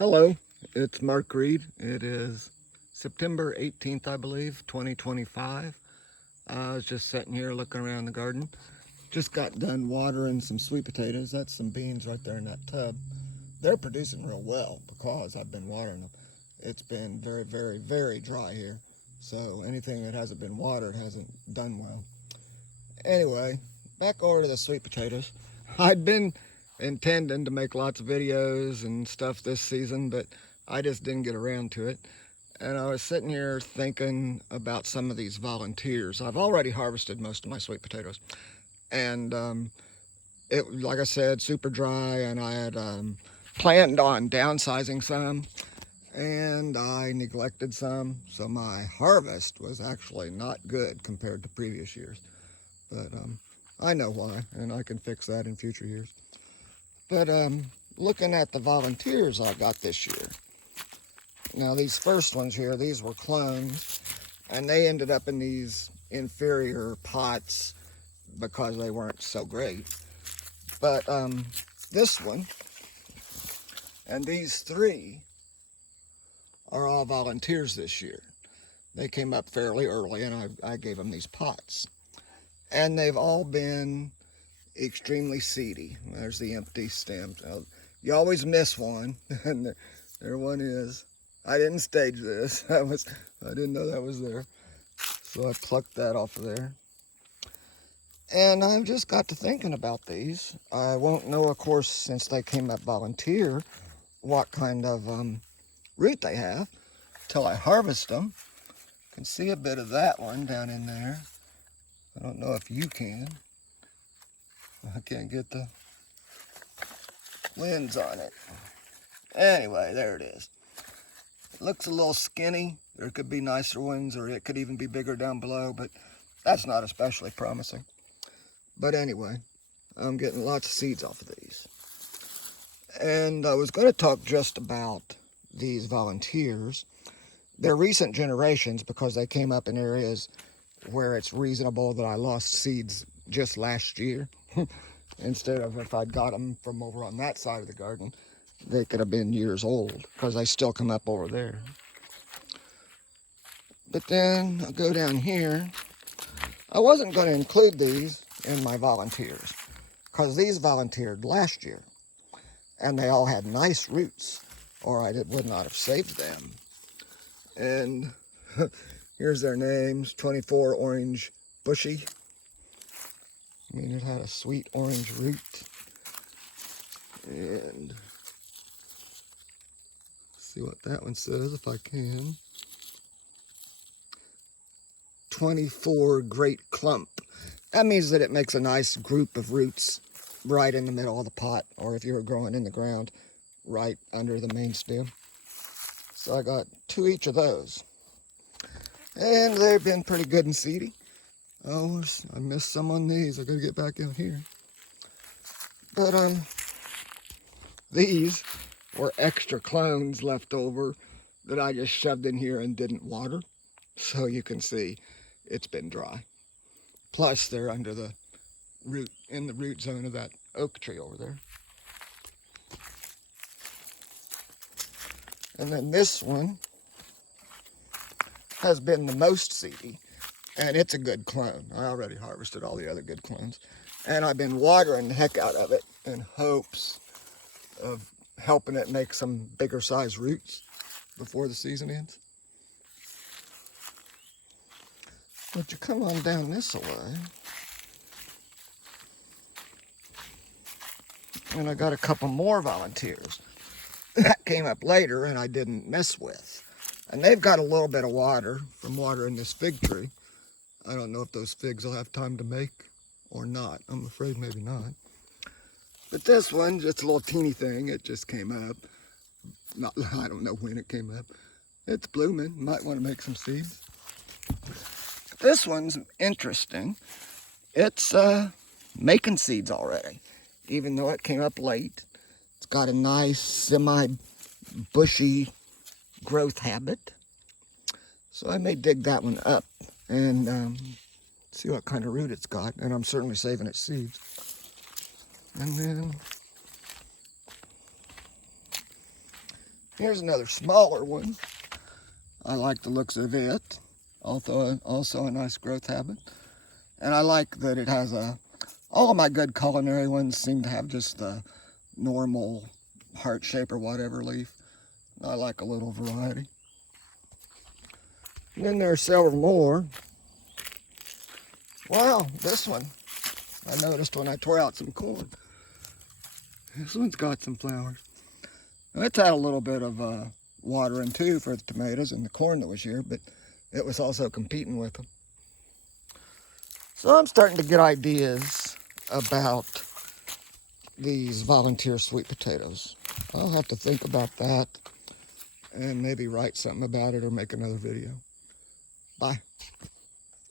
Hello, it's Mark Reed. It is September 18th, I believe, 2025. I was just sitting here looking around the garden. Just got done watering some sweet potatoes. That's some beans right there in that tub. They're producing real well because I've been watering them. It's been very, very, very dry here. So anything that hasn't been watered hasn't done well. Anyway, back over to the sweet potatoes. I'd been intending to make lots of videos and stuff this season, but I just didn't get around to it. And I was sitting here thinking about some of these volunteers. I've already harvested most of my sweet potatoes. And it, like I said, super dry, and I had planned on downsizing some, and I neglected some. So my harvest was actually not good compared to previous years. But I know why, and I can fix that in future years. But looking at the volunteers I got this year, now these first ones here, these were clones, and they ended up in these inferior pots because they weren't so great. But this one and these three are all volunteers this year. They came up fairly early, and I gave them these pots. And they've all been extremely seedy. There's the empty stem. You always miss one, and there one is. I didn't stage this. I didn't know that was there. So I plucked that off of there. And I've just got to thinking about these. I won't know, of course, since they came up volunteer, what kind of root they have till I harvest them. You can see a bit of that one down in there. I don't know if you can. I can't get the lens on it. Anyway, there it is. It looks a little skinny. There could be nicer ones, or it could even be bigger down below, but that's not especially promising. But anyway, I'm getting lots of seeds off of these. And I was going to talk just about these volunteers. They're recent generations because they came up in areas where it's reasonable that I lost seeds just last year. Instead of if I'd got them from over on that side of the garden, they could have been years old because they still come up over there. But then I'll go down here. I wasn't going to include these in my volunteers because these volunteered last year and they all had nice roots, or I would not have saved them. And here's their names: 24 Orange Bushy. I mean, it had a sweet orange root. And see what that one says if I can. 24 Great Clump. That means that it makes a nice group of roots right in the middle of the pot, or if you were growing in the ground, right under the main stem. So I got 2 each of those. And they've been pretty good and seedy. Oh, I missed some on these. I gotta get back in here. But these were extra clones left over that I just shoved in here and didn't water. So you can see it's been dry. Plus they're under the root, in the root zone of that oak tree over there. And then this one has been the most seedy, and it's a good clone. I already harvested all the other good clones, and I've been watering the heck out of it in hopes of helping it make some bigger size roots before the season ends. But you come on down this way, and I got a couple more volunteers that came up later and I didn't mess with. And they've got a little bit of water from watering this fig tree. I don't know if those figs will have time to make or not. I'm afraid maybe not. But this one, just a little teeny thing, it just came up. I don't know when it came up. It's blooming. Might want to make some seeds. This one's interesting. It's making seeds already, even though it came up late. It's got a nice semi-bushy growth habit. So I may dig that one up and see what kind of root it's got. And I'm certainly saving its seeds. And then Here's another smaller one. I like the looks of it. Also a nice growth habit. And I like that it has all of my good culinary ones seem to have just the normal heart shape or whatever leaf. I like a little variety. And then there are several more. Wow, this one I noticed when I tore out some corn. This one's got some flowers. It's had a little bit of watering too for the tomatoes and the corn that was here, but it was also competing with them. So I'm starting to get ideas about these volunteer sweet potatoes. I'll have to think about that and maybe write something about it or make another video. Bye.